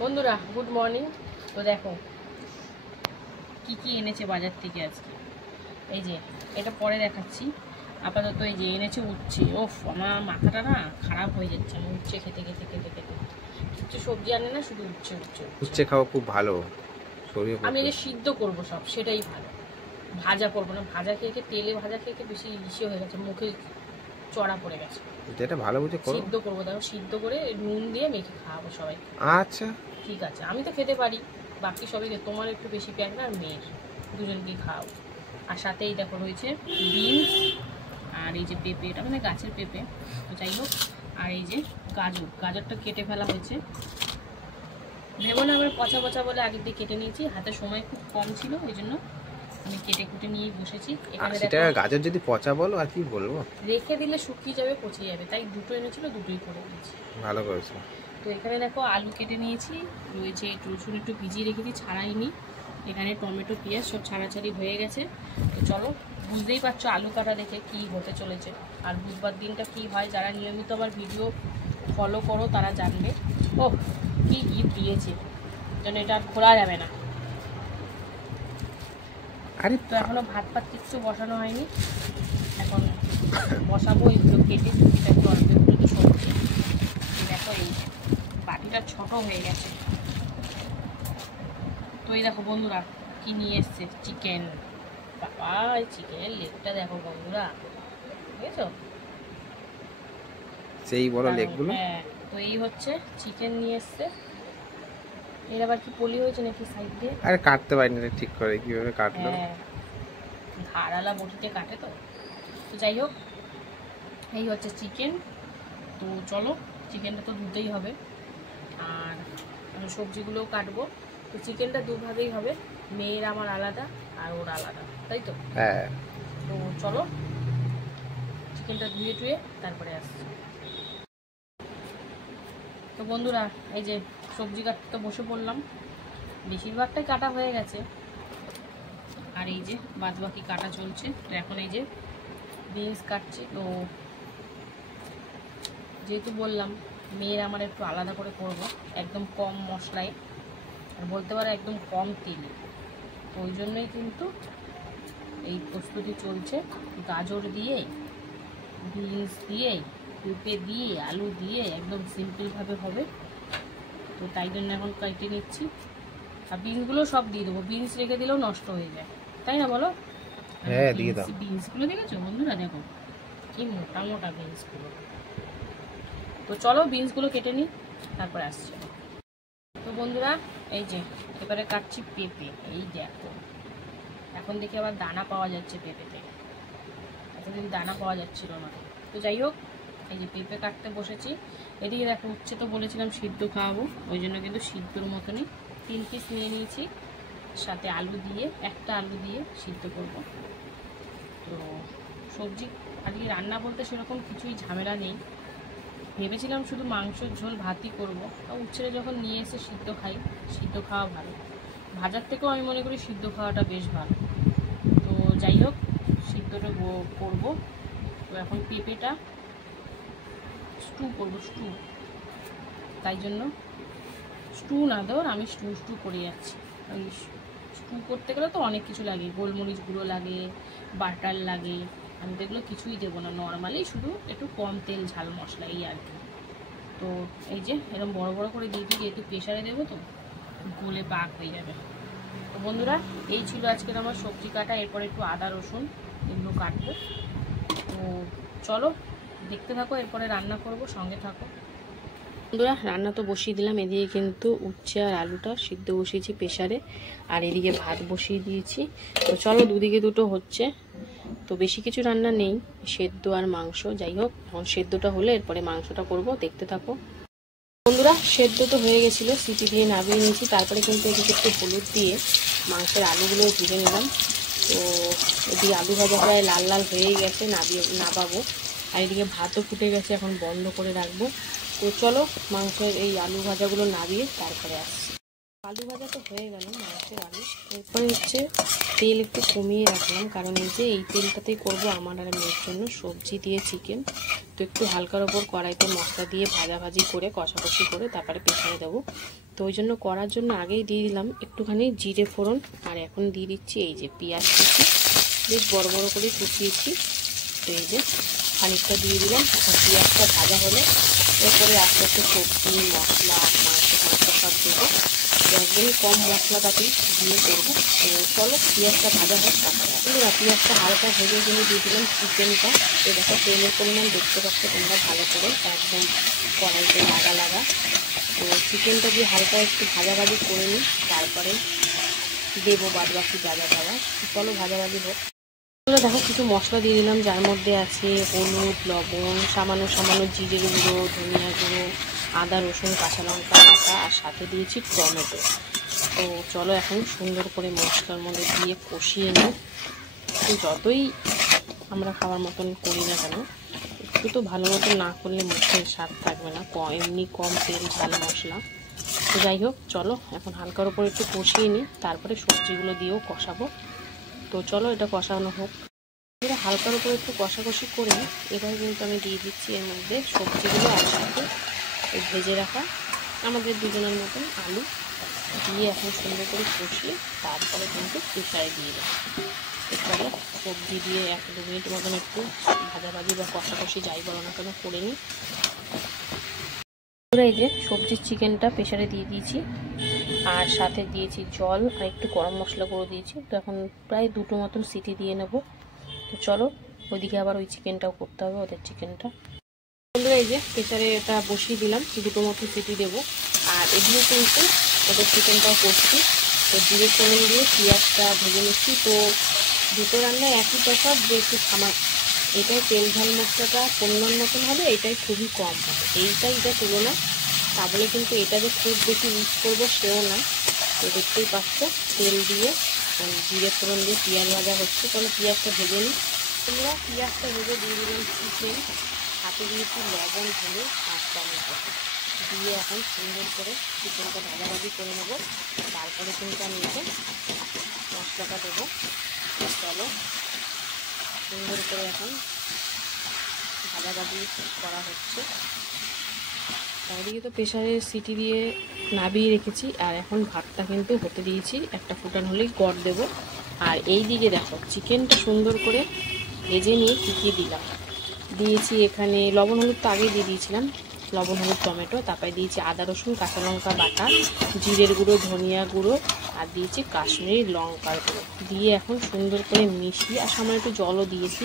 বন্ধুরা good morning. তো দেখো কি কি এনেছে বাজার থেকে আজকে। এই যে এটা পরে দেখাচ্ছি, আপাতত এই যে এনেছে উচ্ছে। ওফ, আমার মাথাটা না খারাপ হয়ে যাচ্ছে, আমি উচ্ছে খেতে খেতে খেতে খেতে। উচ্ছে সবজি আনে না, শুধু উচ্ছে উচ্ছে উচ্ছে খাওয়া খুব ভালো শরীর। আমি এই যে সিদ্ধ করবো সব, সেটাই ভালো। ভাজা করবো না, ভাজা খেয়ে খেয়ে তেলে ভাজা খেয়ে খেয়ে বেশি ইসে হয়ে গেছে, মুখে চড়া পড়ে গেছে। যেটা ভালো বুঝে করো। সিদ্ধ করবো, দেখো সিদ্ধ করে নুন দিয়ে মেখে খাওয়াবো সবাই। আচ্ছা ঠিক আছে, আমি তো খেতে পারি, বাকি সবাইকে, তোমার একটু বেশি প্যাক না, আর মেয়ের দুজনকেই খাও। আর সাথেই দেখো রয়েছে বিনস, আর এই যে পেঁপে, এটা মানে গাছের পেঁপে, তো যাই হোক। আর এই যে গাজরটা কেটে ফেলা হয়েছে। ভেবো না আমরা পচা পচা বলে আগের দিয়ে কেটে নিয়েছি, হাতে সময় খুব কম ছিল, এই জন্য আমি কেটে কুটে নিয়েই বসেছি। এখানে সেটা গাজর যদি পচা বলো আর কি বলবো, রেখে দিলে শুকিয়ে যাবে, পচে যাবে, তাই দুটো এনেছিল, দুটোই করে দিয়েছি। ভালো করেছো। তো এখানে দেখো আলু কেটে নিয়েছি, রয়েছে রসুন একটু ভিজিয়ে রেখেছি, ছাড়াইনি। এখানে টমেটো পেঁয়াজ সব ছাড়াছাড়ি হয়ে গেছে। তো চলো, বুঝতেই পারছো আলু কাটা দেখে কি হতে চলেছে। আর বুধবার দিনটা কি হয়, যারা নিয়মিত আবার ভিডিও ফলো করো তারা জানবে। ও কি গিফট দিয়েছে, যেন এটা আর খোলা যাবে না। আরে তো এখনো ভাত কিচ্ছু বসানো হয়নি, এখন বসাবো। এইগুলো কেটে এটা একটু অল্প একটু সবজি। দেখো এই বাটিটা ছোট হয়ে গেছে। তো এই দেখো বন্ধুরা কি নিয়ে এসছে, চিকেন। বাবা, এই চিকেনের লেগটা দেখো বন্ধুরা, বুঝেছো? সেই বড় লেগগুলো। হ্যাঁ, তো এই হচ্ছে চিকেন নিয়ে এসছে। এর আবার কি পলি হয়েছে নাকি সাইড দিয়ে? আরে কাটতে পারিনি ঠিক করে, কিভাবে কাটলো। হ্যাঁ, ধারালা বটিতে কাটে তো। তো যাই হোক, এই হচ্ছে চিকেন। তো চলো, চিকেনটা তো ধুতেই হবে, আর সবজিগুলোও কাটবো। তো চিকেনটা দুভাবেই হবে, মেয়ের আমার আলাদা আর ওর আলাদা, তাই তো? হ্যাঁ, তো চলো চিকেনটা ধুয়ে টুয়ে তারপরে আসছি। তো বন্ধুরা এই যে সবজি কাটতে তো বসে পড়লাম, বেশিরভাগটাই কাটা হয়ে গেছে, আর এই যে বাদ বাকি কাটা চলছে। তো এখন এই যে বিনস কাটছি। তো যেহেতু বললাম মেয়ের আমার একটু আলাদা করে করব, একদম কম মশলায়, আর বলতে পারো একদম কম তেলে, তো ওই জন্যই কিন্তু এই প্রস্তুতি চলছে। গাজর দিয়ে, বিনস দিয়ে, পেঁপে দিয়ে, আলু দিয়ে একদম সিম্পলভাবে হবে। তো তাই জন্য এখন কেটে নিচ্ছি। আর বিনসগুলো সব দিয়ে দেবো, বিনস রেখে দিলেও নষ্ট হয়ে যায়, তাই না বলো? হ্যাঁ দিয়ে দাও। বিনসগুলো দেখেছো বন্ধুরা, দেখো কি মোটা মোটা বিনসগুলো। তো চলো বিনসগুলো কেটে নিই, তারপরে আসছি। তো বন্ধুরা এই যে এবারে কাটছি পেঁপে। এই দেখো এখন দেখি আবার দানা পাওয়া যাচ্ছে পেঁপেতে, এতদিন দানা পাওয়া যাচ্ছিল না। তো যাই হোক, এই যে পেঁপে কাটতে বসেছি। এদিকে দেখো উচ্ছে তো বলেছিলাম সিদ্ধ খাওয়াবো, ওই জন্য কিন্তু সিদ্ধর মতনই 3 পিস নিয়ে নিয়েছি, সাথে আলু দিয়ে, একটা আলু দিয়ে সিদ্ধ করব। তো সবজি আজকে রান্না বলতে সেরকম কিছুই ঝামেলা নেই, ভেবেছিলাম শুধু মাংসের ঝোল ভাতই করবো। উচ্ছেটা যখন নিয়ে এসে সিদ্ধ খাই, সিদ্ধ খাওয়া ভালো, ভাজার থেকেও আমি মনে করি সিদ্ধ খাওয়াটা বেশ ভালো। তো যাই হোক, সিদ্ধটা করবো। তো এখন পেঁপেটা স্টু করবো, স্টু, তাই জন্য স্টু না দেওয়ার আমি স্টু করে যাচ্ছি। ওই স্টু করতে গেলে তো অনেক কিছু লাগে, গোলমরিচ গুঁড়ো লাগে, বাটার লাগে, আমি তো এগুলো কিছুই দেবো না, নর্মালি শুধু একটু কম তেল ঝাল মশলা, এই আর কি। তো এই যে এরকম বড় বড় করে দিয়ে দিই, যেহেতু প্রেশারে দেবো তো গলে পাক হয়ে যাবে। তো বন্ধুরা এই ছিল আজকের আমার সবজি কাটা, এরপর একটু আদা রসুন এগুলো কাটবো। তো চলো দেখতে থাকো, এরপরে রান্না করব, সঙ্গে থাকো। বন্ধুরা রান্না তো বসিয়ে দিলাম, এদিকে কিন্তু উচ্ছে আর আলুটা সিদ্ধ বসিয়েছি প্রেশারে, আর এদিকে ভাত বসিয়ে দিয়েছি। তো চলো দুদিকে দুটো হচ্ছে, তো বেশি কিছু রান্না নেই, সেদ্ধ আর মাংস। যাই হোক, এখন সেদ্ধটা হলে এরপরে মাংসটা করব, দেখতে থাকো। বন্ধুরা সেদ্ধ তো হয়ে গেছিলো, সিটি দিয়ে নামিয়ে নিয়েছি, তারপরে কিন্তু এদিকে একটু হলুদ দিয়ে মাংসের আলুগুলো ভেজে নিলাম। তো এদিকে আলু ভাজা প্রায় লাল লাল হয়েই গেছে, নাবাবো। আর এদিকে ভাতও ফুটে গেছে, এখন বন্ধ করে রাখবো। তো চলো মাংসের এই আলু ভাজাগুলো নাবিয়ে তারপরে আসছি। আলু ভাজা তো হয়ে গেল, মাংসের আলু। এরপরে হচ্ছে তেল একটু কমিয়ে রাখলাম, কারণ এই যে এই তেলটাতেই করবো আমার আর মেয়ের জন্য সবজি দিয়ে চিকেন। তো একটু হালকার ওপর কড়াইতে মশলা দিয়ে ভাজাভাজি করে কষাকষি করে তারপরে পেছনে দেবো। তো ওই জন্য করার জন্য আগেই দিয়ে দিলাম একটুখানি জিরে ফোড়ন, আর এখন দিয়ে দিচ্ছি এই যে পেঁয়াজ কুচি, বেশ বড় বড় করে কুচিয়েছি। তো এই যে খানিকটা দিয়ে দিলাম। এখন পেঁয়াজটা ভাজা হলে এরপরে আস্তে আস্তে সবজি, মশলা, মাংস সব দেবো। তো একদমই কম মশলাপাতি দিয়ে করবো। তো চলো পেঁয়াজটা ভাজা হোক। বন্ধুরা পেঁয়াজটা হালকা ভেজে দিয়ে দিলাম চিকেনটা। তো দেখো তেলের পরিমাণ দেখতে পাচ্ছ তোমরা ভালো করে, একদম কড়াইতে লাগা লাগা। তো চিকেনটা দিয়ে হালকা একটু ভাজাভাজি করে নিই, তারপরে দেবো বাদ বাকি ভাজা ভাজা। চলো ভাজাভাজি হোক। দেখো কিছু মশলা দিয়ে দিলাম, যার মধ্যে আছে হলুদ, লবণ, সামান্য সামান্য জিরের গুঁড়ো, ধনিয়া গুঁড়ো, আদা রসুন কাঁচা লঙ্কা বাটা, আর সাথে দিয়েছি টমেটো। তো চলো এখন সুন্দর করে মশলার মধ্যে দিয়ে কষিয়ে নিই। যতই আমরা খাওয়ার মতন করি না কেন, একটু তো ভালো মতন না করলে মুখের স্বাদ থাকবে না, এমনি কম তেল ঝাল মশলা। তো যাই হোক চলো এখন হালকার উপর একটু কষিয়ে নিই, তারপরে সবজিগুলো দিয়েও কষাবো। তো চলো এটা কষানো হোক। হালকার উপর একটু কষাকষি করে এবার কিন্তু আমি দিয়ে দিচ্ছি এর মধ্যে সবজিগুলো, আর সাথে ভেজে রাখা আমাদের দুজনের মতন আলু দিয়ে এখন সুন্দর করে কষিয়ে তারপরে কিন্তু প্রেসারে দিয়ে দেবো। চলো সবজি দিয়ে 1-2 মিনিট মতন একটু ভাজাভাজি বা কষাকষি যাই বলো না কেন করে নিই। এই যে সবজির চিকেনটা প্রেসারে দিয়ে দিয়েছি, আর সাথে দিয়েছি জল আর একটু গরম মশলা করে দিয়েছি। তো এখন প্রায় 2টো মতন সিটি দিয়ে নেব। তো চলো ওইদিকে আবার ওই চিকেনটাও করতে হবে, ওদের চিকেনটা। বন্ধুরা এই যে প্রেসারে এটা বসিয়ে দিলাম, 2টো মতো সিটি দেবো। আর এদিকে কিন্তু ওদের চিকেনটাও করছি। তো জিরে ফোড়ন দিয়ে পেঁয়াজটা ভেজে নিচ্ছি। তো দুটো রান্নায় একই তফাৎ যে একটু এটাই তেল ঝাল মশলাটা পরিমাণ মতন হবে, এটাই খুবই কম হবে, এইটাই যা তুলনা। তা বলে কিন্তু এটা যে খুব বেশি ইউজ করবো সেও না। তো দেখতেই পাচ্ছ তেল দিয়ে জিরে ফোড়ন দিয়ে পেঁয়াজ ভাজা হচ্ছে। তাহলে পেঁয়াজটা ভেজে নিই। তোমরা পেঁয়াজটা ভেজে দিয়ে দিলাম চিকেন, হাতে দিয়েছি লবণ, হলুদ আর টমেটো দিয়ে এখন সুন্দর করে চিকেনটা ভাজাভাজি করে নেবো। তারপরে কিন্তু আমি এতে মশলাটা দেবো। চলো সুন্দর করে এখন ভাজাভাজি করা হচ্ছে। ওইদিকে তো প্রেসারে সিটি দিয়ে নাবিয়ে রেখেছি, আর এখন ভাতটা কিন্তু হতে দিয়েছি, একটা ফুটান হলেই গড় দেবো। আর এই দিকে দেখো চিকেনটা সুন্দর করে ভেজে নিয়ে কী দিলাম। দিয়েছি এখানে লবণ হলুদ তো আগেই দিয়ে দিয়েছিলাম, লবণ হলুদ টমেটো, তারপরে দিয়েছি আদা রসুন কাঁচা লঙ্কা বাটা, জিরের গুঁড়ো, ধনিয়া গুঁড়ো, আর দিয়েছি কাশ্মীরি লঙ্কার গুঁড়ো দিয়ে এখন সুন্দর করে মিশিয়ে, আর সামান্য একটু জলও দিয়েছি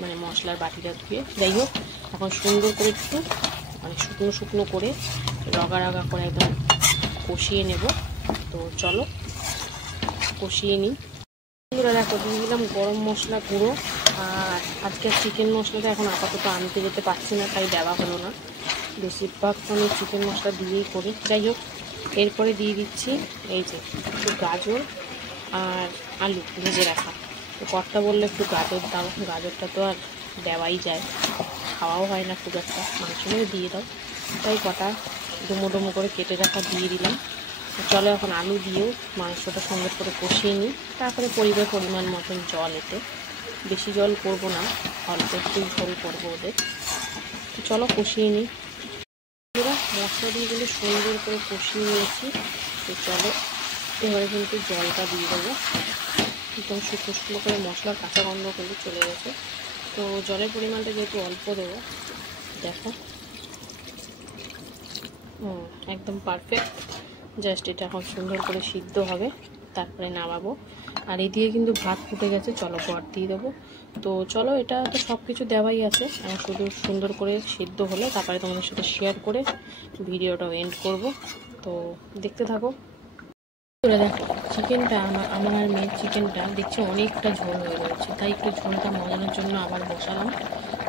মানে মশলার বাটিটা ধুয়ে। যাই হোক এখন সুন্দর করে একটু মানে শুকনো শুকনো করে রগা রগা করে একদম কষিয়ে নেব। তো চলো কষিয়ে নিই। বন্ধুরা দেখো দিয়ে দিলাম গরম মশলা গুঁড়ো, আর আজকে চিকেন মশলাটা এখন আপাতত আনতে যেতে পারছি না, তাই দেওয়া হলো না। বেশিরভাগ আমি চিকেন মশলা দিয়েই করি। যাই হোক এরপরে দিয়ে দিচ্ছি এই যে একটু গাজর আর আলু ভেজে রাখা। তো কর্তা বললো একটু গাজর দাও, গাজরটা তো আর দেওয়াই যায়, খাওয়াও হয় না খুব একটা, মাংস নিয়ে দিয়ে দাও, তাই কটা ডুমো ডুমো করে কেটে রাখা দিয়ে দিলাম। চলো এখন আলু দিয়েও মাংসটা সুন্দর করে কষিয়ে নিই, তারপরে পরিমাণ মতন জল, এতে বেশি জল করব না, অল্প একটু ঝোল করবো ওদের। তো চলো কষিয়ে নিই। মশলা দিয়ে গেলে সুন্দর করে কষিয়ে নিয়েছি। তো চলো এবারে কিন্তু জলটা দিয়ে দেবো, একদম শুকনো শুকনো করে মশলার কাঁচা গন্ধ কিন্তু চলে গেছে। তো জলের পরিমাণটা যেহেতু অল্প দেবো, দেখো একদম পারফেক্ট। জাস্ট এটা এখন সুন্দর করে সিদ্ধ হবে, তারপরে নামাবো। আর এই দিয়ে কিন্তু ভাত ফুটে গেছে, চলো গড় দিয়ে দেবো। তো চলো এটা তো সব কিছু দেওয়াই আছে, শুধু সুন্দর করে সিদ্ধ হলে তারপরে তোমাদের সাথে শেয়ার করে ভিডিওটাও এন্ড করব। তো দেখতে থাকো। দেখো চিকেনটা আমার আর মেয়ের চিকেনটা দেখছি অনেকটা ঝোল হয়ে রয়েছে, তাই একটু ঝোলটা মজানোর জন্য আবার বসালাম,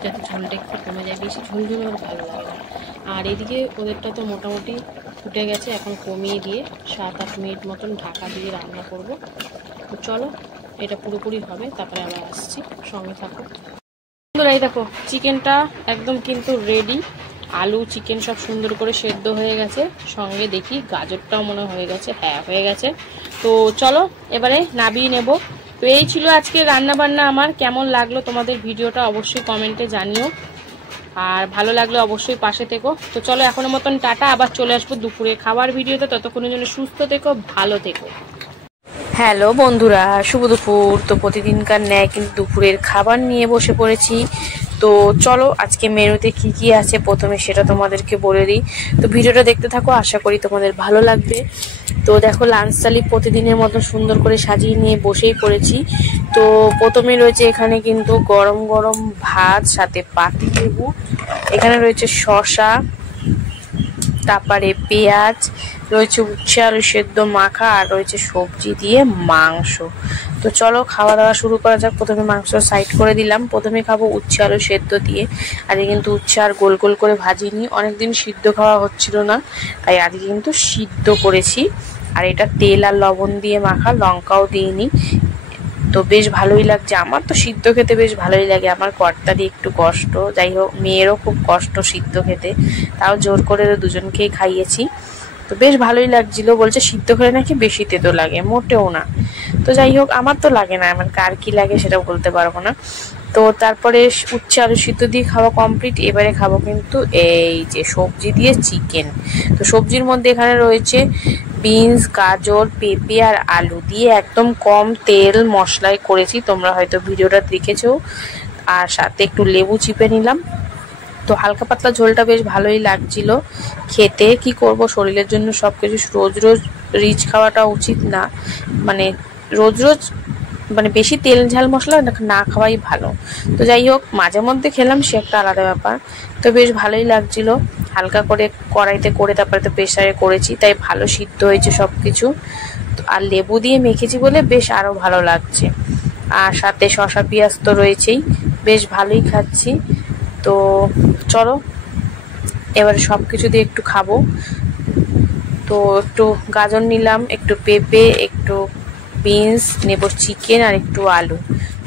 যাতে ঝোলটা একটু কমে যায়, বেশি ঝোল ঝোল আমার ভালো লাগে না। আর এদিকে ওদেরটা তো মোটামুটি ফুটে গেছে, এখন কমিয়ে দিয়ে 7-8 মিনিট মতন ঢাকা দিয়ে রান্না করব। তো চলো এটা পুরোপুরি হবে, তারপরে আবার আসছি, সঙ্গে থাকো। এই দেখো চিকেনটা একদম কিন্তু রেডি, আলু চিকেন সব সুন্দর করে সেদ্ধ হয়ে গেছে, সঙ্গে দেখি গাজরটাও মনে হয়ে গেছে, হ্যাঁ হয়ে গেছে। তো চলো এবারে নাবিয়ে নেব। তো এই ছিল আজকে রান্না বান্না আমার। কেমন লাগলো তোমাদের ভিডিওটা অবশ্যই কমেন্টে জানিও। আর ভালো লাগলে অবশ্যই পাশে থেকো। তো চলো এখনো মতন টাটা, আবার চলে আসবো দুপুরে খাবার ভিডিওতে। ততক্ষণের জন্য সুস্থ থেকো, ভালো থেকো। হ্যালো বন্ধুরা, শুভ দুপুর। তো প্রতিদিনকার ন্যায় কিন্তু দুপুরের খাবার নিয়ে বসে পড়েছি। তো চলো আজকে মেনুতে কি কি আছে প্রথমে সেটা তোমাদেরকে বলে দিই। তো ভিডিওটা দেখতে থাকো, আশা করি তোমাদের ভালো লাগবে। তো দেখো লাঞ্চ থালি প্রতিদিনের মতো সুন্দর করে সাজিয়ে নিয়ে বসেই পড়েছি। তো প্রথমে রয়েছে এখানে কিন্তু গরম গরম ভাত, সাথে পাতিলেবু, এখানে রয়েছে শসা, তারপরে পেঁয়াজ, রয়েছে উচ্ছে আলু সেদ্ধ মাখা, আর রয়েছে সবজি দিয়ে মাংস। তো চলো খাওয়া দাওয়া শুরু করা যাক। প্রথমে মাংস সাইড করে দিলাম, প্রথমে খাবো উচ্ছে আলু সেদ্ধ দিয়ে। আজকে কিন্তু উচ্ছে আর গোল গোল করে ভাজিনি, অনেকদিন সিদ্ধ খাওয়া হচ্ছিল না, তাই আজকে কিন্তু সিদ্ধ করেছি। আর এটা তেল আর লবণ দিয়ে মাখা, লঙ্কাও দিইনি। তো বেশ ভালোই লাগছে, আমার তো সিদ্ধ খেতে বেশ ভালোই লাগে। আমার কর্তারই একটু কষ্ট, যাই হোক মেয়েরও খুব কষ্ট সিদ্ধ খেতে, তাও জোর করে দুজনকেই খাইয়েছি। তো বেশ ভালোই লাগছিল, বলছে সিদ্ধ করে নাকি বেশি তেতো লাগে, মোটেও না। তো যাই হোক আমার তো লাগে না, আমার কার কি লাগে সেটা বলতে পারবো না। তো তারপরে উচ্ছে আলু সিদ্ধ দিয়ে খাওয়া কমপ্লিট। এবারে খাবো কিন্তু এই যে সবজি দিয়ে চিকেন। তো সবজির মধ্যে এখানে রয়েছে বিনস, গাজর, পেঁপে আর আলু দিয়ে একদম কম তেল মশলায় করেছি, তোমরা হয়তো ভিডিওটা দেখেছো। আর সাথে একটু লেবু চিপে নিলাম। তো হালকা পাতলা ঝোলটা বেশ ভালোই লাগছিল খেতে। কি করব, শরীরের জন্য সবকিছু রোজ রোজ রিচ খাওয়াটা উচিত না, মানে রোজ রোজ মানে বেশি তেল ঝাল মশলা না খাওয়াই ভালো। তো যাই হোক মাঝে মধ্যে খেলাম, সে একটা আলাদা ব্যাপার। তো বেশ ভালোই লাগছিল, হালকা করে কড়াইতে করে তারপরে তো প্রেসারে করেছি, তাই ভালো সিদ্ধ হয়েছে সব কিছু। আর লেবু দিয়ে মেখেছি বলে বেশ আরো ভালো লাগছে। আর সাথে শসা পেঁয়াজ তো রয়েছেই, বেশ ভালোই খাচ্ছি। তো চলো এবারে সব কিছু দিয়ে একটু খাবো। তো একটু গাজর নিলাম, একটু পেঁপে, একটু বিনস নেব, চিকেন আর একটু আলু,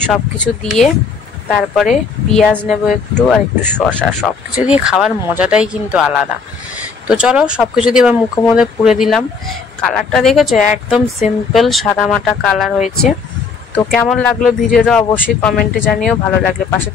সব কিছু দিয়ে তারপরে পেঁয়াজ নেব একটু, আর একটু শসা। সব কিছু দিয়ে খাওয়ার মজাটাই কিন্তু আলাদা। তো চলো সব কিছু দিয়ে এবার মুখের মধ্যে পুড়ে দিলাম। কালারটা দেখেছো, একদম সিম্পল সাদামাটা কালার হয়েছে। তো কেমন লাগলো ভিডিওটা অবশ্যই কমেন্টে জানিও, ভালো লাগলে পাশে